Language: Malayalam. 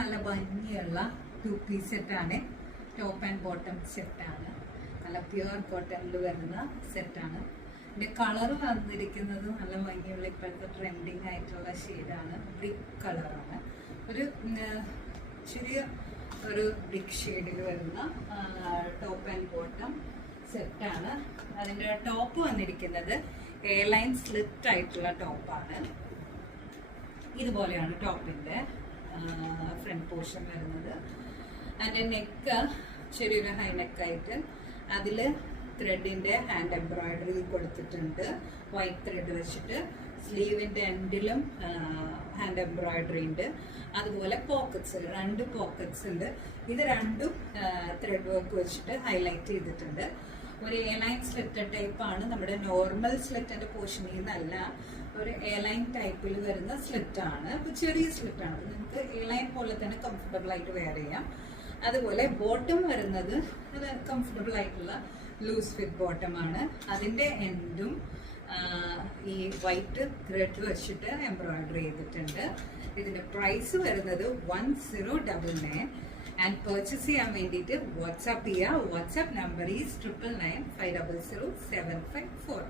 നല്ല ഭംഗിയുള്ള 2-piece സെറ്റാണ്. ടോപ്പ് ആൻഡ് ബോട്ടം സെറ്റാണ്. നല്ല പ്യുവർ കോട്ടണിൽ വരുന്ന സെറ്റാണ്. ഇതിൻ്റെ കളർ വന്നിരിക്കുന്നത് നല്ല ഭംഗിയുള്ള ഇപ്പോഴത്തെ ട്രെൻഡിങ് ആയിട്ടുള്ള ഷെയ്ഡാണ്. ബ്രിക്ക് കളറാണ്. ഒരു ചെറിയ ഒരു ബ്രിക്ക് ഷെയ്ഡിൽ വരുന്ന ടോപ്പ് ആൻഡ് ബോട്ടം സെറ്റാണ്. അതിൻ്റെ ടോപ്പ് വന്നിരിക്കുന്നത് എ ലൈൻ സ്ലിറ്റ് ആയിട്ടുള്ള ടോപ്പാണ്. ഇതുപോലെയാണ് ടോപ്പിൻ്റെ ഫ്രണ്ട് പോർഷൻ വരുന്നത്. അതിൻ്റെ നെക്ക് ചെറിയൊരു ഹൈ നെക്കായിട്ട് അതിൽ ത്രെഡിൻ്റെ ഹാൻഡ് എംബ്രോയിഡറി കൊടുത്തിട്ടുണ്ട്. വൈറ്റ് ത്രെഡ് വെച്ചിട്ട് സ്ലീവിൻ്റെ എൻഡിലും ഹാൻഡ് എംബ്രോയിഡറി ഉണ്ട്. അതുപോലെ പോക്കറ്റ്സ്, 2 പോക്കറ്റ്സ് ഉണ്ട്. ഇത് രണ്ടും ത്രെഡ് വർക്ക് വെച്ചിട്ട് ഹൈലൈറ്റ് ചെയ്തിട്ടുണ്ട്. ഒരു എ ലൈൻ സ്ലിറ്റ് ടൈപ്പാണ്. നമ്മുടെ നോർമൽ സ്ലിറ്റിൻ്റെ പോർഷനിൽ നിന്നല്ല, ഒരു എ ലൈൻ ടൈപ്പിൽ വരുന്ന സ്ലിറ്റാണ്. അപ്പോൾ ചെറിയ സ്ലിറ്റാണ്. നിങ്ങൾക്ക് എ ലൈൻ പോലെ തന്നെ കംഫർട്ടബിൾ ആയിട്ട് വെയർ ചെയ്യാം. അതുപോലെ ബോട്ടം വരുന്നത് അത് കംഫർട്ടബിൾ ആയിട്ടുള്ള ലൂസ് ഫിറ്റ് ബോട്ടമാണ്. അതിൻ്റെ എൻഡും ഈ വൈറ്റ് ത്രെഡ് വെച്ചിട്ട് എംബ്രോയിഡറി ചെയ്തിട്ടുണ്ട്. ഇതിൻ്റെ പ്രൈസ് വരുന്നത് 1099. ആൻഡ് പർച്ചേസ് ചെയ്യാൻ വേണ്ടിയിട്ട് വാട്സാപ്പ് ചെയ്യുക. WhatsApp number is 9995007541.